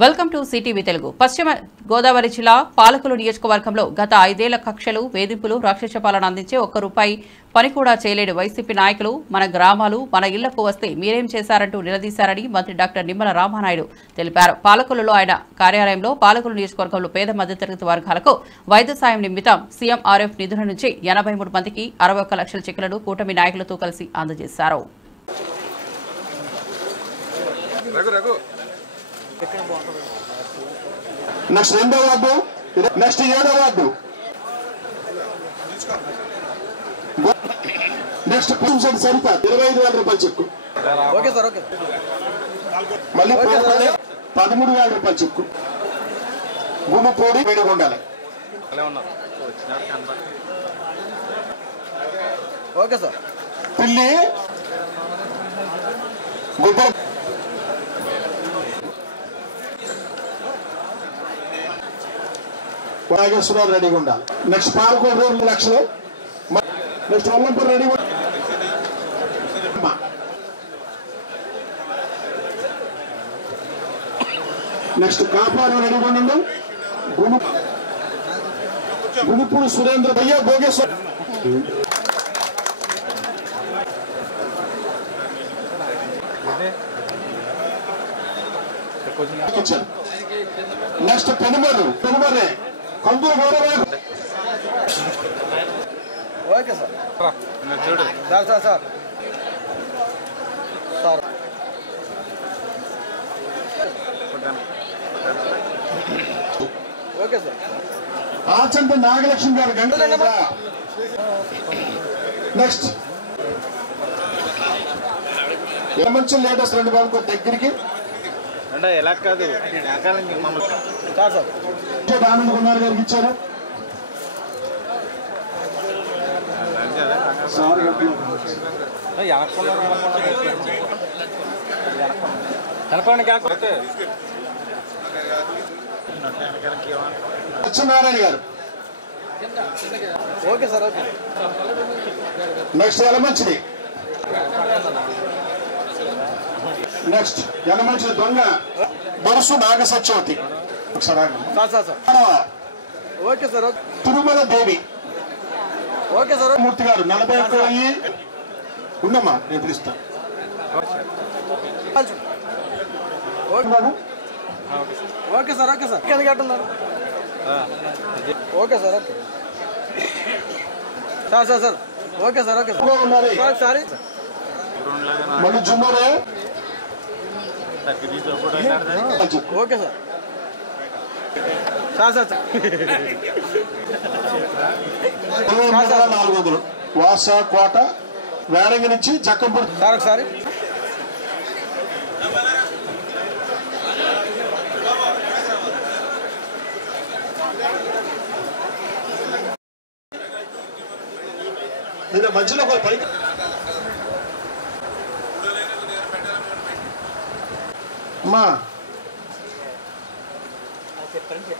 Welcome to CTV Telugu. పశ్చిమ గోదావరి జిల్లా పాలకులు నియోజకవర్గంలో గత 5 ఏళ్ల కక్షలు, వేధింపులు, రాక్షస పాలన అందించే ₹1 పని కూడా చేయలేని వైసీపీ నాయకులు మన గ్రామాలు, మన ఇళ్లకు వస్తే మీరేం చేశారంటూ నిలదీశారని మంత్రి డాక్టర్ నిమ్మల రామానాయుడు తెలిపారు. పాలకులలో ఆయన కార్యాలయంలో పాలకులు నియోజకవర్గంలో పేద మధ్యతరగతి వర్గాలకు వైద్య సాయం నిమిత్తం సీఎంఆర్ఎఫ్ నిధుల నుంచి 83 మందికి 61 లక్షల చెక్కులను కూటమి నాయకులతో కలిసి అందజేశారు. నెక్స్ట్ 2వ వార్డు, నెక్స్ట్ 7వ వార్డు, నెక్స్ట్ పుంసెట్ సరిత ₹25,000 చెక్కు. మళ్ళీ 13,000 చెక్కు. గుమ్మపూడి వేడుకొండాలి. పిల్లి గుబ్బ నాగేశ్వరరావు రెడీగా ఉండాలి. నెక్స్ట్ పాలకోట 2 లక్షలు. నెక్స్ట్ వల్లంపూర్ రెడీగా నెక్స్ట్ కాపాడు రెడీగా ఉండండి. గుణిపూడి సురేంద్ర భయ్య భోగేశ్వర నెక్స్ట్ పెనుమర్రే కందూరు గౌరవ. Okay sir. Okay sir. Achanta Nagalakshmi గారు గంట. నెక్స్ట్ మంచి లేటెస్ట్ 2 బాబు దగ్గరికి ఎలా కాదు ఆనంద్ కుమార్ గారికి ఇచ్చారు. సత్యనారాయణ గారు. Okay sir. ఓకే. నెక్స్ట్ యలమంచిది. నెక్స్ట్ యలమంచిది దొంగ బరుసు Naga Satyavathi. Okay sir. Tirumala Devi. Okay sir. Murthy గారు 41 ఉండమ్మా, నేను పిలుస్తా. Okay sir. Okay sir. కింద కట్టున్నారు. Okay sir. Okay sir. Okay sir. Okay sir. మళ్ళీ జుమ్మరే. Okay sir. $400 వాస కోట వేరంగి నుంచి జక్కంపూడి. సార్ ఒకసారి మధ్యలో పైకి అమ్మా చెప్పండి.